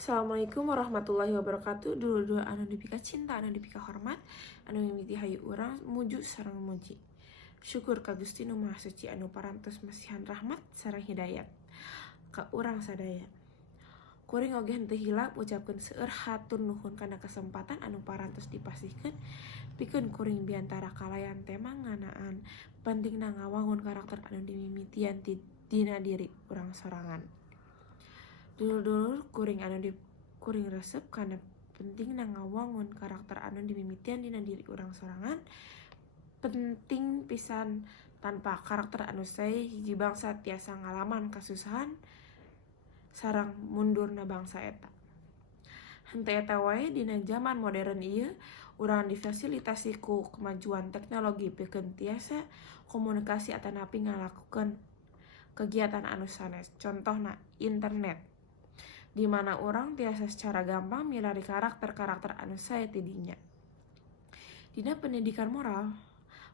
Assalamualaikum warahmatullahi wabarakatuh. Dulu-dulu anu dipika cinta, anu dipika hormat, anu mimiti hayu urang muju sareng muji. Syukur ka Gusti Nu Maha Suci anu parantos masihan rahmat sareng hidayat ka urang sadaya. Kuring oge henteu hila ucapkeun seueur hatur nuhun kana kesempatan anu parantos dipasihkeun pikeun kuring biantara kalayan tema nganaan pentingna ngawangun karakter anu dimimitian dina diri urang sorangan. Dulur-dulur kuring kuring resep karena pentingna ngawangun karakter anu dimimitian dina diri urang sorangan. Penting pisan, tanpa karakter anu sae hiji bangsa tiasa ngalaman kasusahan sareng mundurna bangsa eta. Henteu eta wae dina zaman modern ieu urang difasilitasi ku kemajuan teknologi pikeun tiasa komunikasi atanapi ngalakukeun kegiatan anu sanes. Contohna internet, di mana orang tiasa secara gampang milari karakter-karakter anu sae ti dinya. Dina pendidikan moral,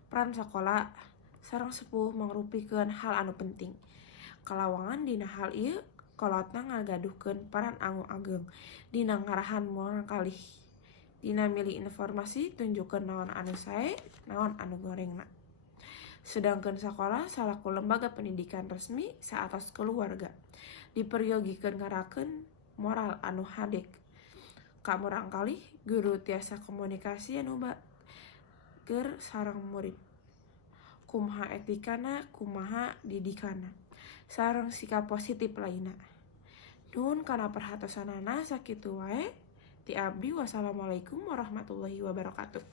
peran sakola sareng sepuh mangrupikeun hal anu penting. Kalawangan dina hal ieu kolotna ngagaduhkeun peran anu ageng dina ngarahan moral kalih. Dina milih informasi tunjukkeun naon anu sae, naon anu gorengna. Sedangkeun sakola salaku lembaga pendidikan resmi saatos keluarga diperyogikan ngarakeun moral anu hadek. Kamurang kalih guru tiasa komunikasi anu keur sareng murid. Kumaha etikana, kumaha didikana, sareng sikap positif lainna. Nuhun kana perhatosanana sakitu wae. Ti abdi wassalamualaikum warahmatullahi wabarakatuh.